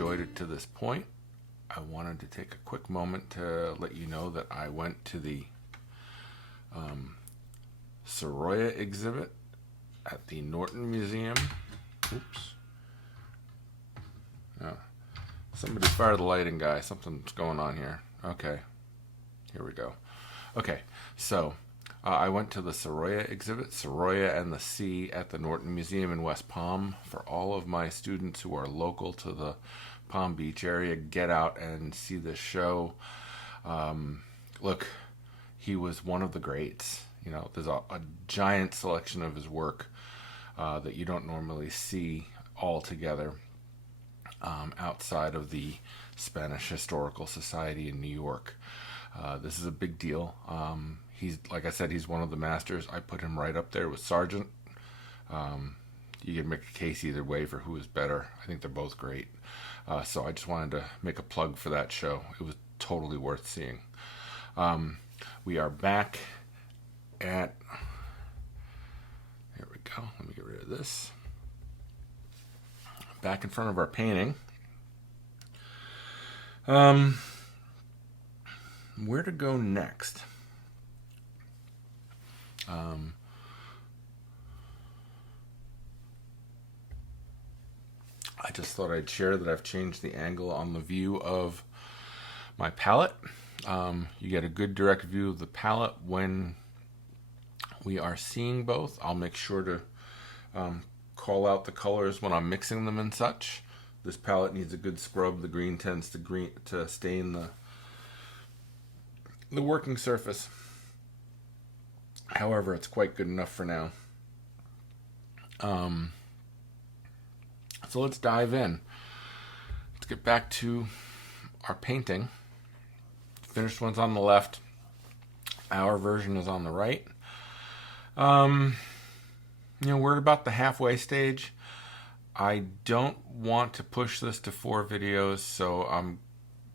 enjoyed it to this point, I wanted to take a quick moment to let you know that I went to the Sorolla exhibit at the Norton Museum. Oops. Oh, somebody fire the lighting guy. Something's going on here. Okay. Here we go. Okay, so I went to the Sorolla exhibit, Sorolla and the Sea, at the Norton Museum in West Palm. For all of my students who are local to the Palm Beach area, get out and see this show. Look, he was one of the greats. You know, there's a giant selection of his work that you don't normally see all together outside of the Spanish Historical Society in New York. This is a big deal. He's, like I said, he's one of the masters. I put him right up there with Sargent. You can make a case either way for who is better. I think they're both great. So I just wanted to make a plug for that show. It was totally worth seeing. We are back at... Here we go. Let me get rid of this. Back in front of our painting. Where to go next? I just thought I'd share that I've changed the angle on the view of my palette. You get a good direct view of the palette when we are seeing both. I'll make sure to call out the colors when I'm mixing them and such. This palette needs a good scrub. The green tends to stain the working surface. However, it's quite good enough for now. So let's dive in. Let's get back to our painting. Finished one's on the left. Our version is on the right. We're at about the halfway stage. I don't want to push this to 4 videos, so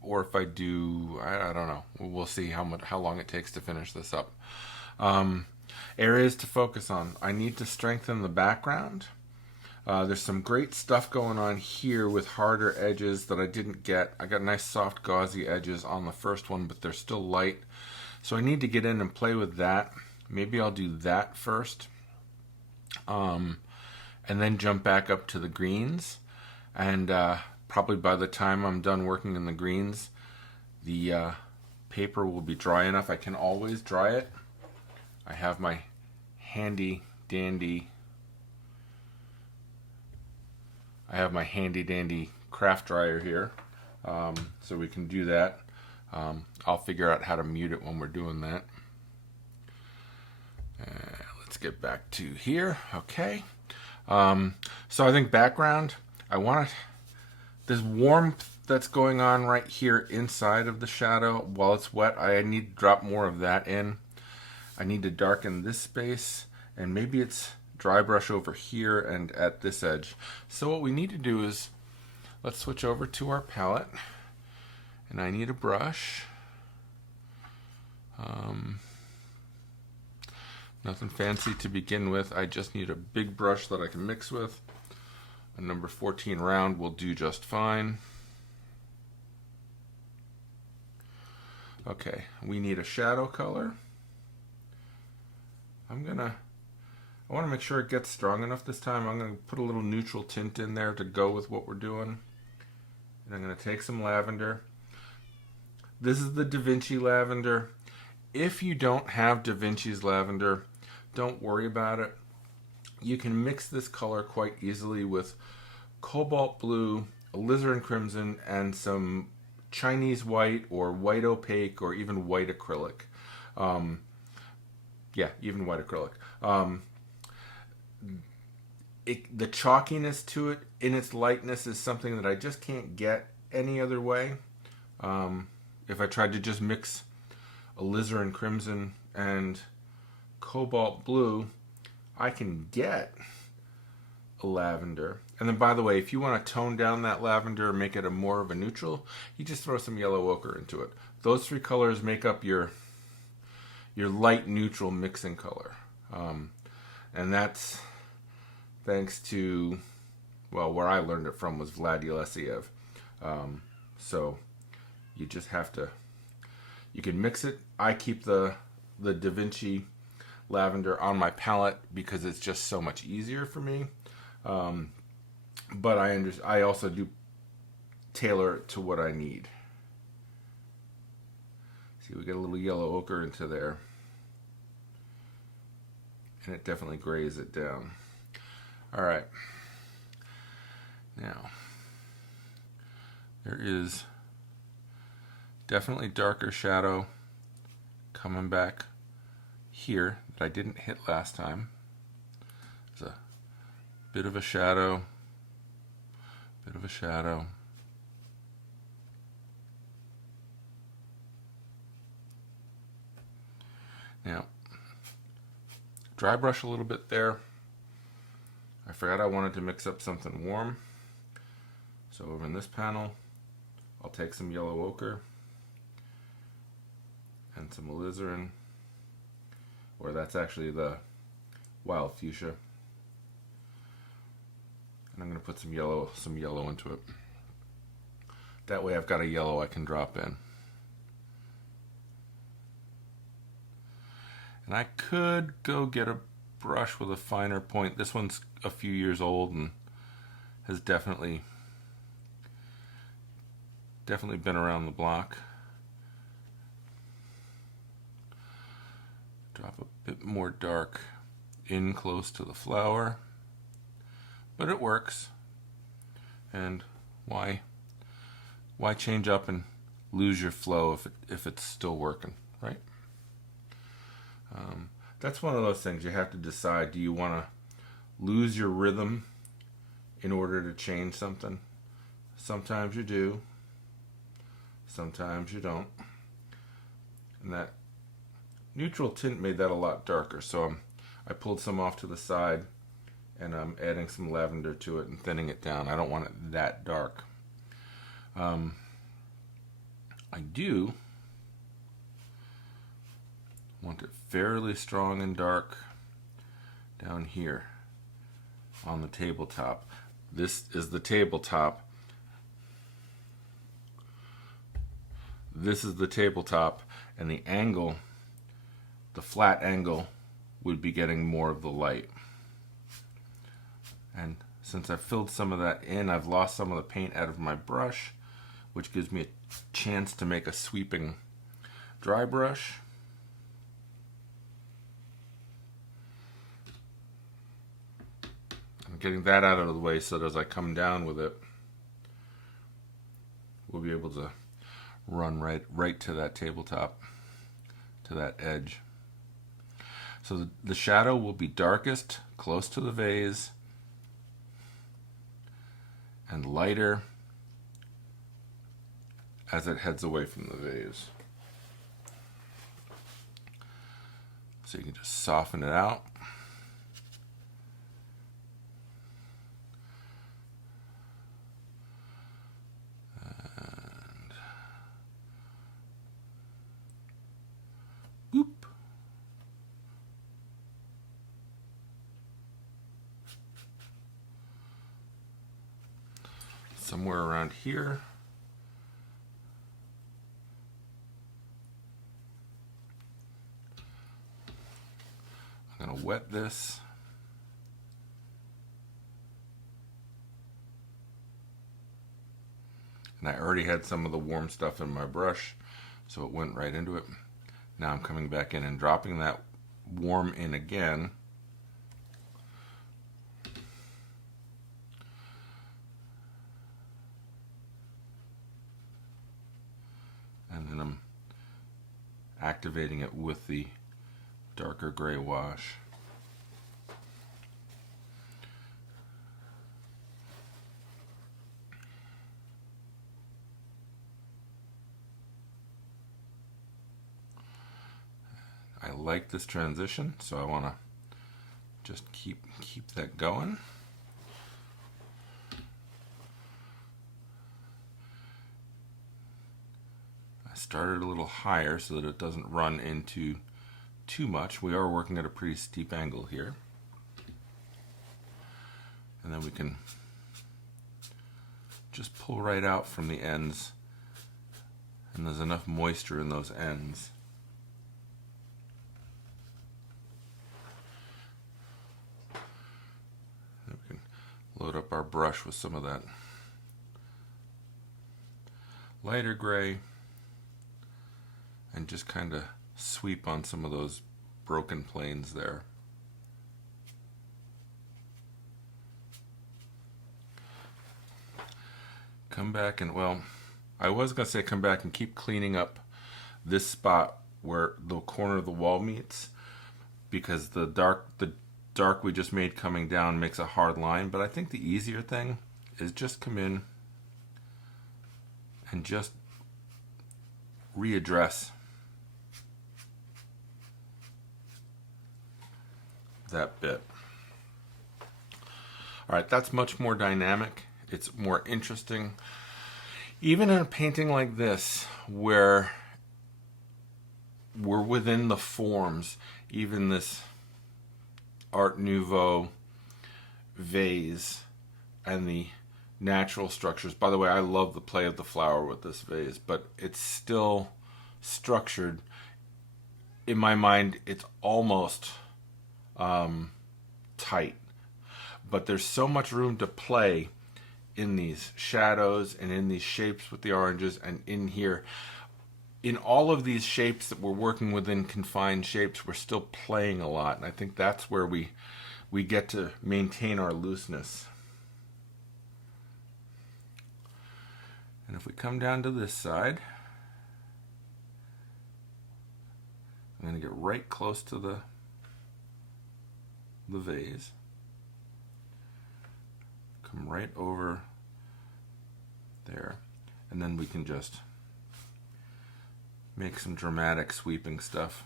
or if I do, I don't know. We'll see how long it takes to finish this up. Areas to focus on. I need to strengthen the background. There's some great stuff going on here with harder edges that I didn't get. I got nice soft gauzy edges on the first one, but they're still light. So I need to get in and play with that. Maybe I'll do that first. And then jump back up to the greens. And probably by the time I'm done working in the greens, the paper will be dry enough. I can always dry it. I have my handy dandy craft dryer here, so we can do that. I'll figure out how to mute it when we're doing that. Let's get back to here. Okay. So I think background, I want this warmth that's going on right here inside of the shadow while it's wet. I need to drop more of that in. I need to darken this space, and maybe it's dry brush over here and at this edge. So what we need to do is, let's switch over to our palette, and I need a brush. Nothing fancy to begin with. I just need a big brush that I can mix with. A number 14 round will do just fine. Okay, we need a shadow color. I want to make sure it gets strong enough this time. I'm going to put a little neutral tint in there to go with what we're doing. And I'm going to take some lavender. This is the Da Vinci lavender. If you don't have Da Vinci's lavender, don't worry about it. You can mix this color quite easily with cobalt blue, alizarin crimson, and some Chinese white or white opaque or even white acrylic. Even white acrylic. The chalkiness to it in its lightness is something that I just can't get any other way. If I tried to just mix alizarin crimson and cobalt blue, I can get a lavender. And then, by the way, if you want to tone down that lavender and make it more of a neutral, you just throw some yellow ochre into it. Those 3 colors make up your light neutral mixing color. And that's thanks to, well, where I learned it from was Vlad Yelesiev. So you just have to, you can mix it. I keep the Da Vinci lavender on my palette because it's just so much easier for me. But I also do tailor it to what I need. See, we get a little yellow ochre into there, and it definitely grays it down. All right. Now, there is definitely darker shadow coming back here that I didn't hit last time. There's a bit of a shadow, bit of a shadow. Now, dry brush a little bit there. I forgot I wanted to mix up something warm. So over in this panel, I'll take some yellow ochre and some alizarin, or that's actually the wild fuchsia. And I'm going to put some yellow into it. That way I've got a yellow I can drop in. And I could go get a brush with a finer point. This one's a few years old and has definitely been around the block. Drop a bit more dark in close to the flower, but it works. And why change up and lose your flow if it's still working, right? That's one of those things you have to decide. Do you want to lose your rhythm in order to change something? Sometimes you do. Sometimes you don't. And that neutral tint made that a lot darker. So I pulled some off to the side and I'm adding some lavender to it and thinning it down. I don't want it that dark. I do want it fairly strong and dark down here on the tabletop. This is the tabletop. This is the tabletop, and the angle, the flat angle, would be getting more of the light. And since I filled some of that in, I've lost some of the paint out of my brush, which gives me a chance to make a sweeping dry brush. I'm getting that out of the way so that as I come down with it, we'll be able to run right to that tabletop, to that edge. So the shadow will be darkest close to the vase and lighter as it heads away from the vase. So you can just soften it out. Somewhere around here. I'm going to wet this. And I already had some of the warm stuff in my brush, so it went right into it. Now I'm coming back in and dropping that warm in again. And then I'm activating it with the darker gray wash. I like this transition, so I want to just keep that going. Started a little higher so that it doesn't run into too much. We are working at a pretty steep angle here. And then we can just pull right out from the ends. And there's enough moisture in those ends. And we can load up our brush with some of that lighter gray and just kind of sweep on some of those broken planes there. Come back and, well, I was going to say come back and keep cleaning up this spot where the corner of the wall meets, because the dark we just made coming down makes a hard line. But I think the easier thing is just come in and just readdress that bit. All right, that's much more dynamic. It's more interesting. Even in a painting like this, where we're within the forms, even this Art Nouveau vase and the natural structures. By the way, I love the play of the flower with this vase, but it's still structured. In my mind, it's almost tight. But there's so much room to play in these shadows and in these shapes with the oranges and in here. In all of these shapes that we're working within confined shapes, we're still playing a lot. And I think that's where we get to maintain our looseness. And if we come down to this side, I'm going to get right close to the vase. Come right over there. And then we can just make some dramatic sweeping stuff.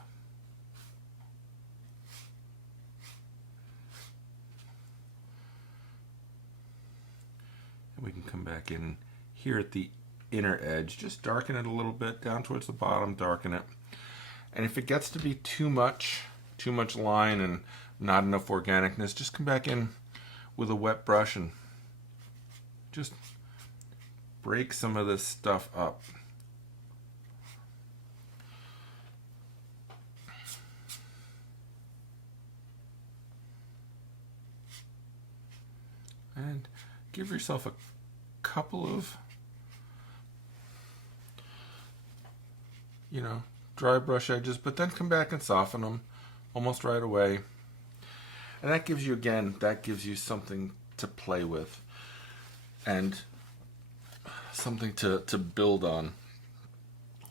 And we can come back in here at the inner edge, just darken it a little bit down towards the bottom, darken it. And if it gets to be too much line and not enough organicness, just come back in with a wet brush and just break some of this stuff up. And give yourself a couple of, dry brush edges, but then come back and soften them almost right away. And that gives you something to play with and something to build on.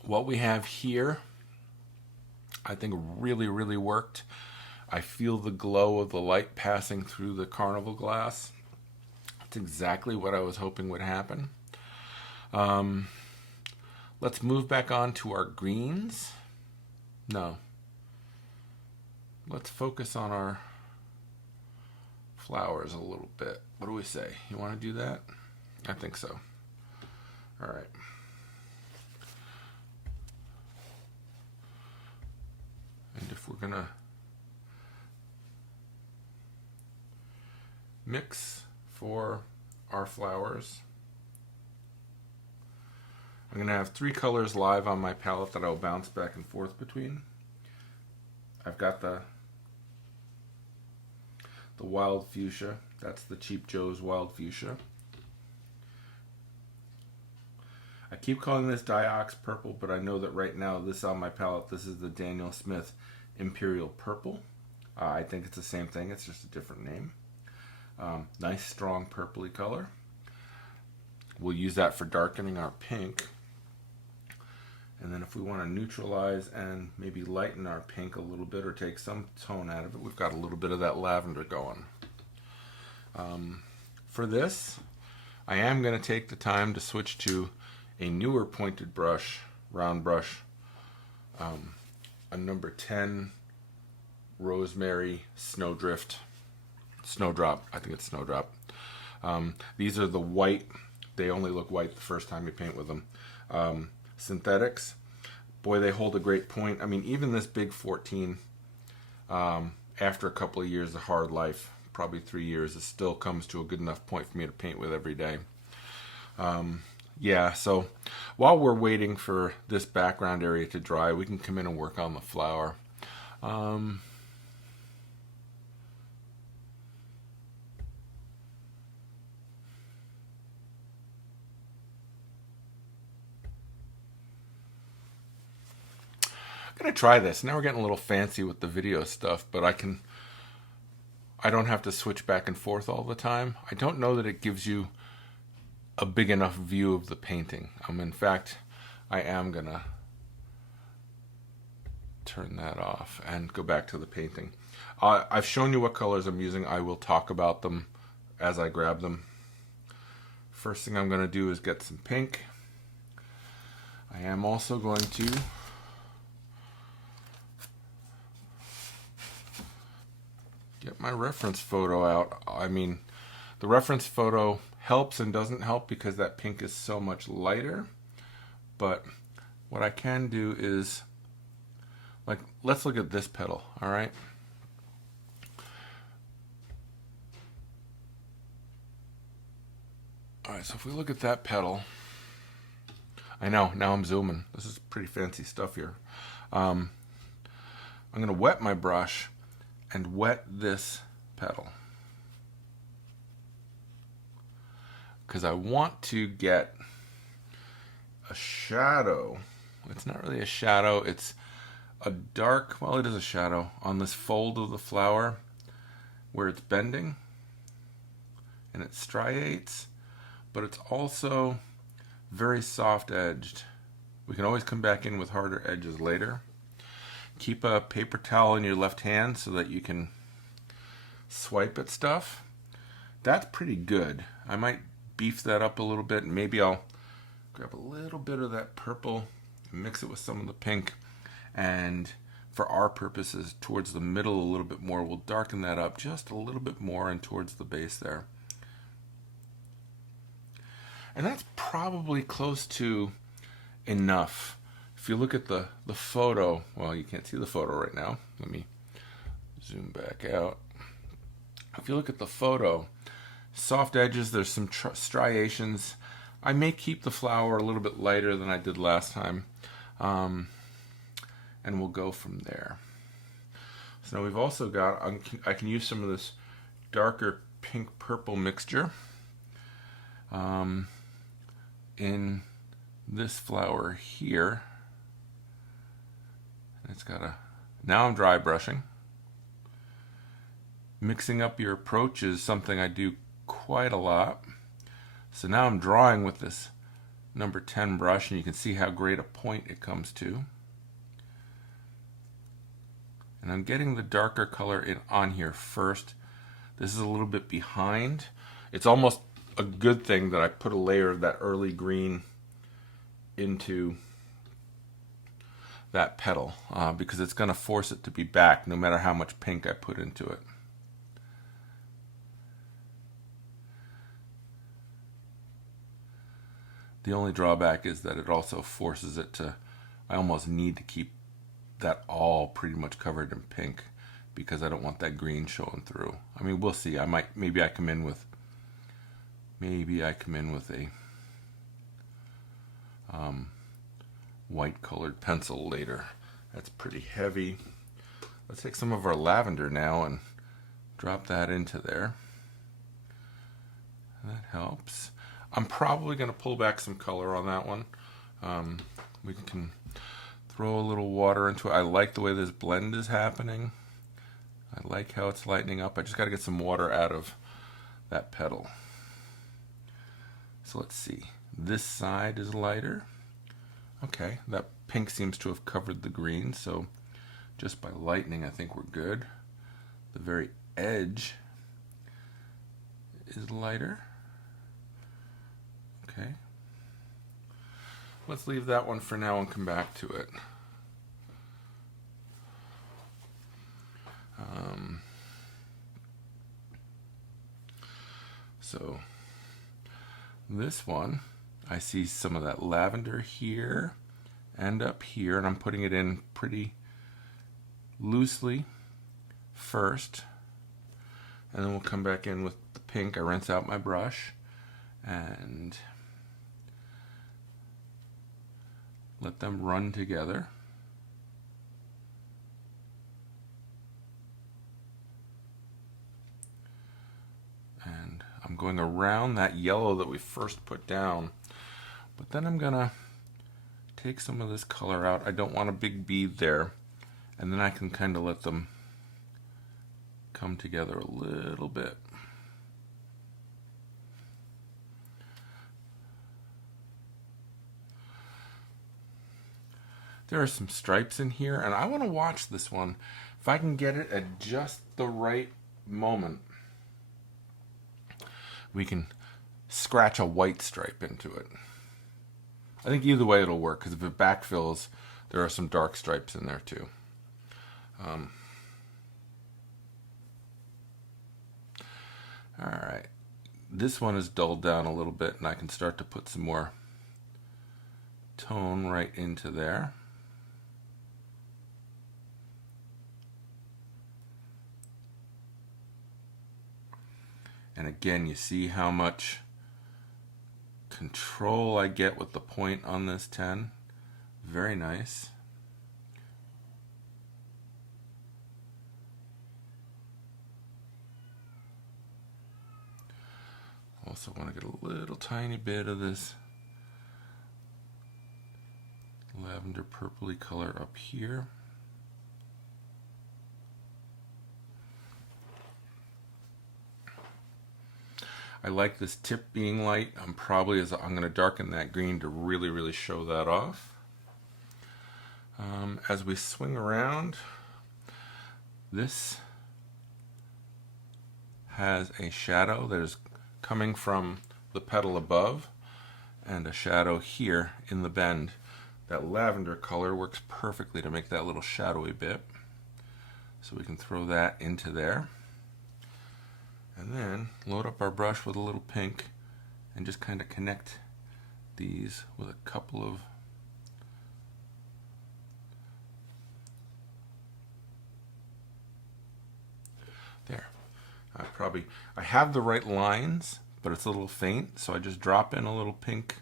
What we have here, I think really, really worked. I feel the glow of the light passing through the carnival glass. That's exactly what I was hoping would happen. Let's move back on to our greens. No. Let's focus on our flowers a little bit. What do we say? You want to do that? I think so. All right. And if we're going to mix for our flowers, I'm going to have 3 colors live on my palette that I'll bounce back and forth between. I've got the wild fuchsia. That's the Cheap Joe's wild fuchsia. I keep calling this Diox purple, but I know that right now this on my palette, this is the Daniel Smith Imperial Purple. I think it's the same thing, it's just a different name. Nice strong purpley color. We'll use that for darkening our pink. And then if we want to neutralize and maybe lighten our pink a little bit or take some tone out of it, we've got a little bit of that lavender going. For this, I am going to take the time to switch to a newer pointed brush, round brush, a number 10 Rosemary Snowdrop. I think it's Snowdrop. These are the white. They only look white the first time you paint with them. Synthetics, boy, they hold a great point. I mean, even this big 14, after a couple of years of hard life, probably 3 years, it still comes to a good enough point for me to paint with every day. Yeah, so while we're waiting for this background area to dry, we can come in and work on the flower. Um, I'm gonna try this. Now we're getting a little fancy with the video stuff, but I don't have to switch back and forth all the time. I don't know that it gives you a big enough view of the painting. In fact, I am gonna turn that off and go back to the painting. I've shown you what colors I'm using. I will talk about them as I grab them. First thing I'm gonna do is get some pink. I am also going to get my reference photo out. I mean, the reference photo helps and doesn't help because that pink is so much lighter. But what I can do is, like, let's look at this petal, all right? All right, so if we look at that petal, I know, now I'm zooming. This is pretty fancy stuff here. I'm gonna wet my brush and wet this petal, because I want to get a shadow. It's not really a shadow, it's a dark, well, it is a shadow on this fold of the flower where it's bending and it striates, but it's also very soft edged. We can always come back in with harder edges later. Keep a paper towel in your left hand so that you can swipe at stuff. That's pretty good. I might beef that up a little bit, and maybe I'll grab a little bit of that purple and mix it with some of the pink, and for our purposes towards the middle a little bit more. We'll darken that up just a little bit more and towards the base there. And that's probably close to enough. If you look at the photo, well, you can't see the photo right now. Let me zoom back out. If you look at the photo, soft edges, there's some striations. I may keep the flower a little bit lighter than I did last time. And we'll go from there. So now we've also got, I can use some of this darker pink-purple mixture in this flower here. It's got a, now I'm dry brushing. Mixing up your approach is something I do quite a lot. So now I'm drawing with this number 10 brush, and you can see how great a point it comes to. And I'm getting the darker color on here first. This is a little bit behind. It's almost a good thing that I put a layer of that early green into that petal, because it's going to force it to be back no matter how much pink I put into it. The only drawback is that it also forces it to, I almost need to keep that all pretty much covered in pink because I don't want that green showing through. I mean, we'll see. Maybe I come in with a white colored pencil later. That's pretty heavy. Let's take some of our lavender now and drop that into there. That helps. I'm probably going to pull back some color on that one. We can throw a little water into it. I like the way this blend is happening. I like how it's lightening up. I just got to get some water out of that petal. So let's see. This side is lighter. Okay, that pink seems to have covered the green, so just by lightening, I think we're good. The very edge is lighter. Okay. Let's leave that one for now and come back to it. So this one, I see some of that lavender here and up here, and I'm putting it in pretty loosely first, and then we'll come back in with the pink. I rinse out my brush, and Let them run together. And I'm going around that yellow that we first put down, but then I'm gonna take some of this color out. I don't want a big bead there, and then I can kind of let them come together a little bit. There are some stripes in here, and I want to watch this one. If I can get it at just the right moment, we can scratch a white stripe into it. I think either way it'll work, because if it backfills, there are some dark stripes in there too. Alright, this one is dulled down a little bit, and I can start to put some more tone right into there. And again, you see how much control I get with the point on this 10. Very nice. Also want to get a little tiny bit of this lavender purpley color up here. I like this tip being light. I'm going to darken that green to really show that off. As we swing around, this has a shadow that is coming from the petal above and a shadow here in the bend. That lavender color works perfectly to make that little shadowy bit. So we can throw that into there. And then load up our brush with a little pink and just kind of connect these with a couple of there. I have the right lines, but it's a little faint, so I just drop in a little pink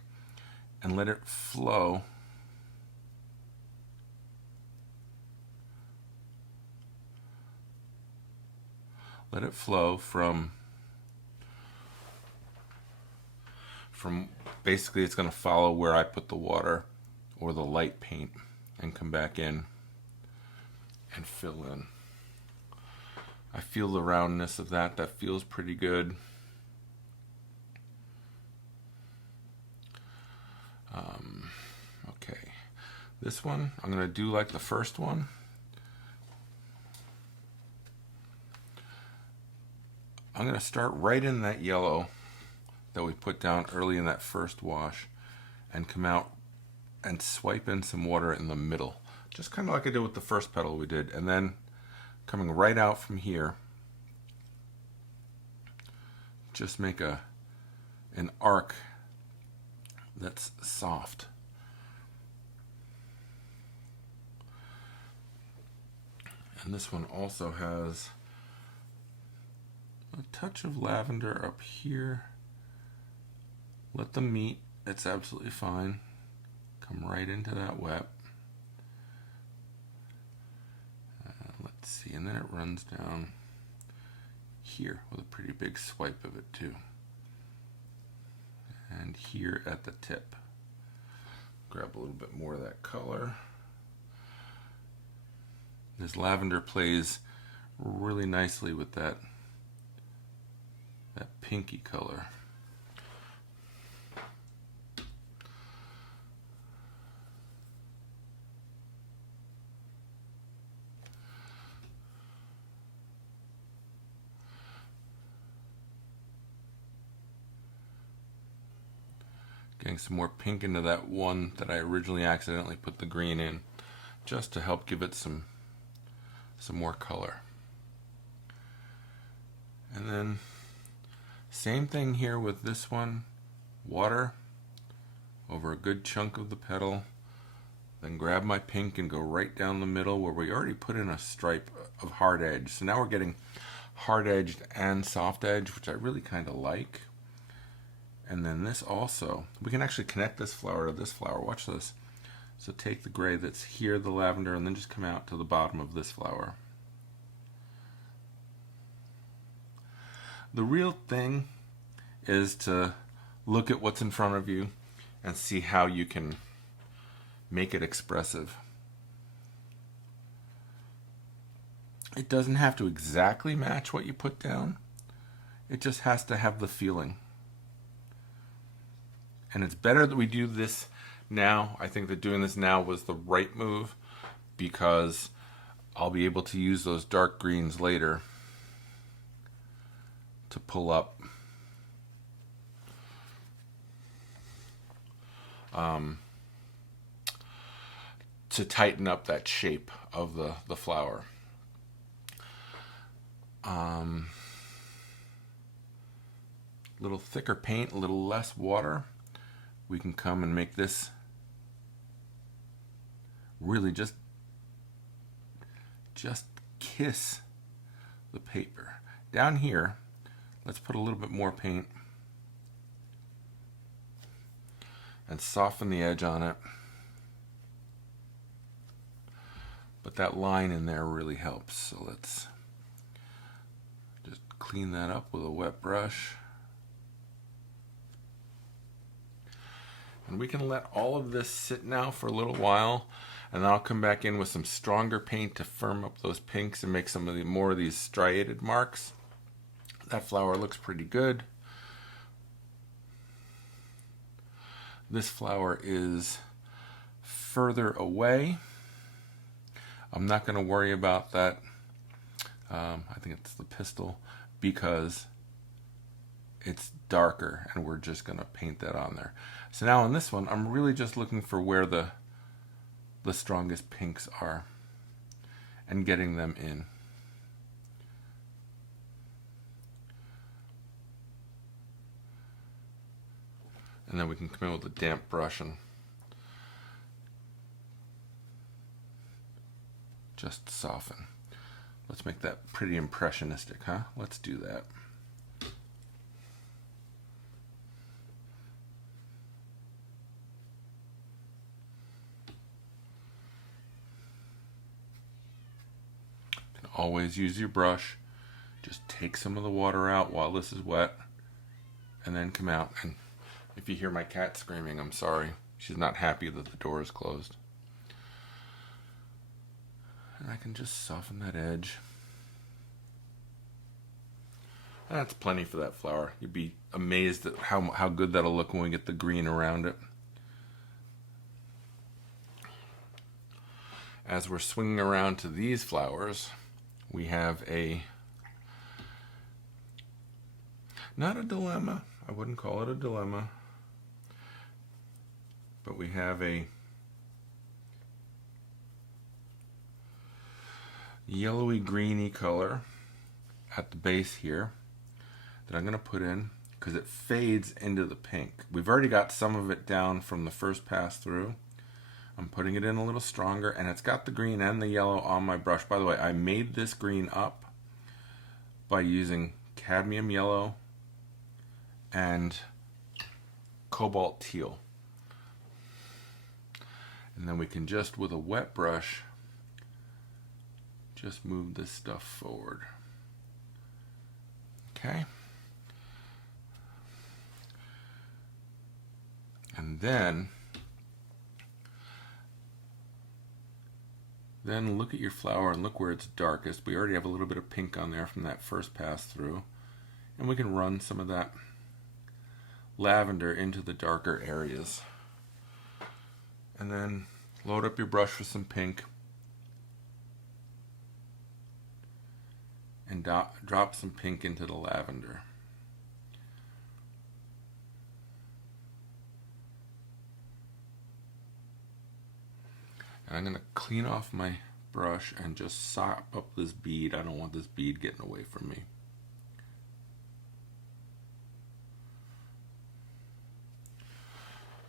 and let it flow. Let it flow from basically it's going to follow where I put the water or the light paint and come back in and fill in. I feel the roundness of that. That feels pretty good. Okay, this one I'm going to do like the first one. I'm going to start right in that yellow that we put down early in that first wash and come out and swipe in some water in the middle. Just kind of like I did with the first petal we did. And then coming right out from here, just make an arc that's soft. And this one also has a touch of lavender up here. Let them meet. It's absolutely fine. Come right into that wet. Let's see, and then it runs down here with a pretty big swipe of it too. And here at the tip. Grab a little bit more of that color. This lavender plays really nicely with that pinky color. Getting some more pink into that one that I originally accidentally put the green in, just to help give it some more color. And then same thing here with this one. Water over a good chunk of the petal. Then grab my pink and go right down the middle where we already put in a stripe of hard edge. So now we're getting hard edged and soft edge, which I really kind of like. And then this also, we can actually connect this flower to this flower. Watch this. So take the gray that's here, the lavender, and then just come out to the bottom of this flower. The real thing is to look at what's in front of you and see how you can make it expressive. It doesn't have to exactly match what you put down. It just has to have the feeling. And it's better that we do this now. I think that doing this now was the right move because I'll be able to use those dark greens later to pull up to tighten up that shape of the flower. Little thicker paint, a little less water. We can come and make this really just kiss the paper. Down here, let's put a little bit more paint and soften the edge on it. But that line in there really helps. So let's just clean that up with a wet brush. And we can let all of this sit now for a little while, and then I'll come back in with some stronger paint to firm up those pinks and make some of the more of these striated marks. That flower looks pretty good. This flower is further away. I'm not going to worry about that. I think it's the pistil because it's darker, and we're just going to paint that on there. So now on this one, I'm really just looking for where the strongest pinks are and getting them in. And then we can come in with a damp brush and just soften. Let's make that pretty impressionistic, huh? Let's do that. Always use your brush. Just take some of the water out while this is wet and then come out. And if you hear my cat screaming, I'm sorry. She's not happy that the door is closed. And I can just soften that edge. That's plenty for that flower. You'd be amazed at how good that'll look when we get the green around it. As we're swinging around to these flowers, we have not a dilemma. I wouldn't call it a dilemma. But we have a yellowy greeny color at the base here that I'm going to put in because it fades into the pink. We've already got some of it down from the first pass through. I'm putting it in a little stronger, and it's got the green and the yellow on my brush. By the way, I made this green up by using cadmium yellow and cobalt teal. And then we can just, with a wet brush, just move this stuff forward. Okay. And then look at your flower and look where it's darkest. We already have a little bit of pink on there from that first pass through. And we can run some of that lavender into the darker areas. And then load up your brush with some pink. And drop some pink into the lavender. And I'm going to clean off my brush and just sop up this bead. I don't want this bead getting away from me.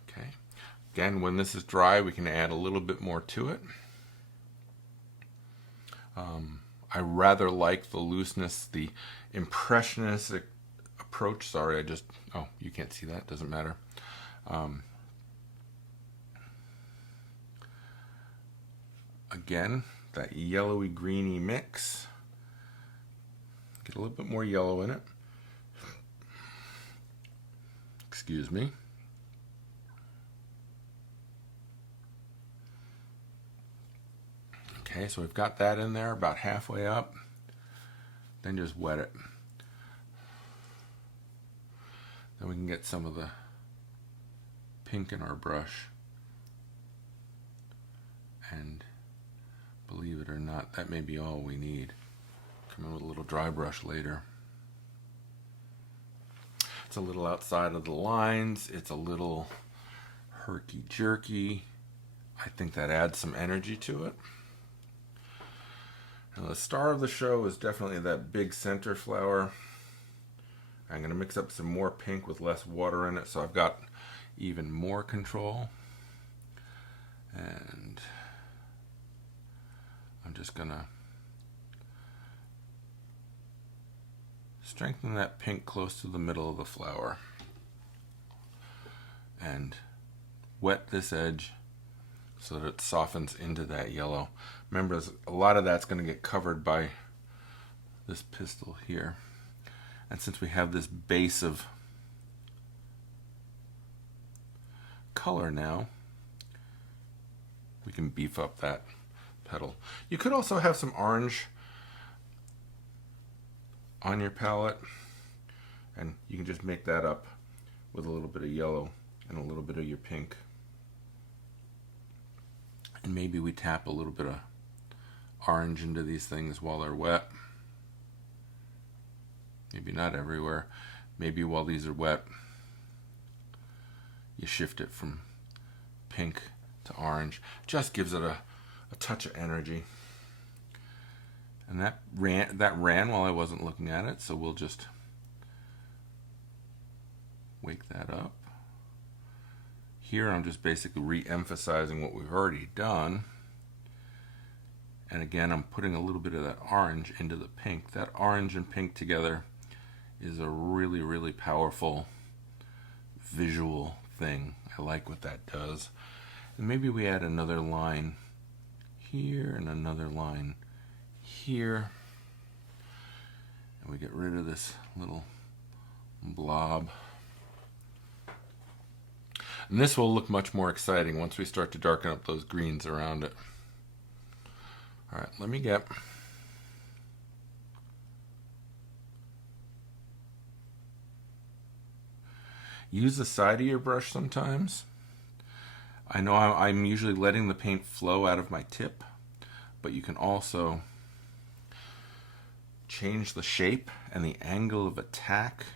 Okay. Again, when this is dry, we can add a little bit more to it. I rather like the looseness, the impressionistic approach. Sorry, oh, you can't see that. Doesn't matter. again, that yellowy greeny mix. Get a little bit more yellow in it. Excuse me. Okay, so we've got that in there about halfway up. Then just wet it. Then we can get some of the pink in our brush. And believe it or not, that may be all we need. Come in with a little dry brush later. It's a little outside of the lines. It's a little herky-jerky. I think that adds some energy to it. And the star of the show is definitely that big center flower. I'm going to mix up some more pink with less water in it, so I've got even more control. And I'm just going to strengthen that pink close to the middle of the flower. And wet this edge so that it softens into that yellow. Remember, a lot of that's going to get covered by this pistil here. And since we have this base of color now, we can beef up that petal. You could also have some orange on your palette, and you can just make that up with a little bit of yellow and a little bit of your pink. And maybe we tap a little bit of orange into these things while they're wet. Maybe not everywhere. Maybe while these are wet, you shift it from pink to orange. Just gives it a touch of energy. And that ran while I wasn't looking at it, so we'll just wake that up. Here I'm just basically re-emphasizing what we've already done. And again, I'm putting a little bit of that orange into the pink. That orange and pink together is a really, really powerful visual thing. I like what that does. And maybe we add another line here and another line here. And we get rid of this little blob. And this will look much more exciting once we start to darken up those greens around it. All right, let me get use the side of your brush sometimes. I know I'm usually letting the paint flow out of my tip, but you can also change the shape and the angle of attack.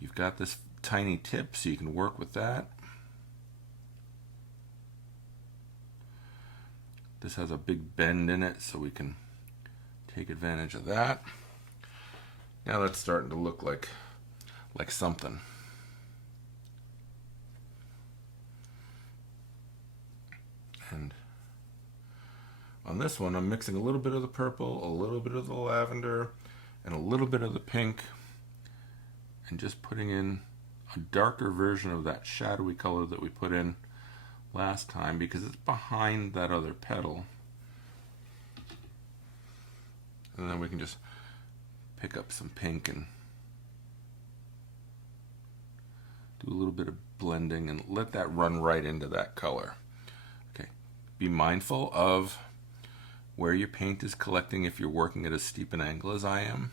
You've got this tiny tip, so you can work with that. This has a big bend in it, so we can take advantage of that. Now that's starting to look like something. And on this one, I'm mixing a little bit of the purple, a little bit of the lavender, and a little bit of the pink, and just putting in a darker version of that shadowy color that we put in last time, because it's behind that other petal. And then we can just pick up some pink and do a little bit of blending and let that run right into that color. Okay, be mindful of where your paint is collecting if you're working at as steep an angle as I am.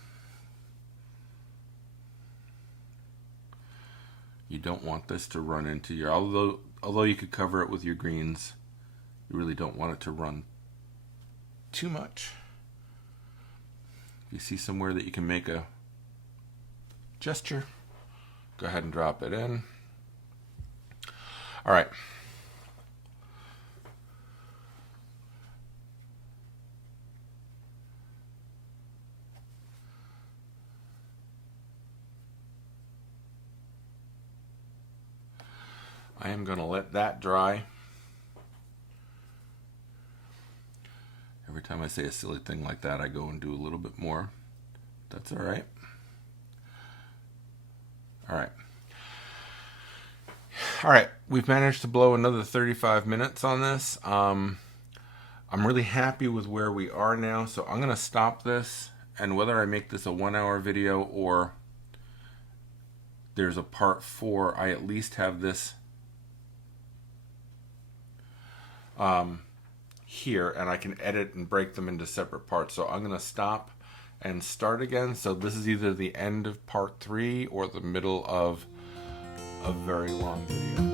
You don't want this to run into your, although you could cover it with your greens, you really don't want it to run too much. If you see somewhere that you can make a gesture, go ahead and drop it in. All right. I am going to let that dry. Every time I say a silly thing like that, I go and do a little bit more. That's all right. All right. All right. We've managed to blow another 35 minutes on this. I'm really happy with where we are now, so I'm gonna stop this, and whether I make this a 1-hour video or there's a part 4, I at least have this here, and I can edit and break them into separate parts. So I'm gonna stop and start again. So this is either the end of part 3 or the middle of a very long video.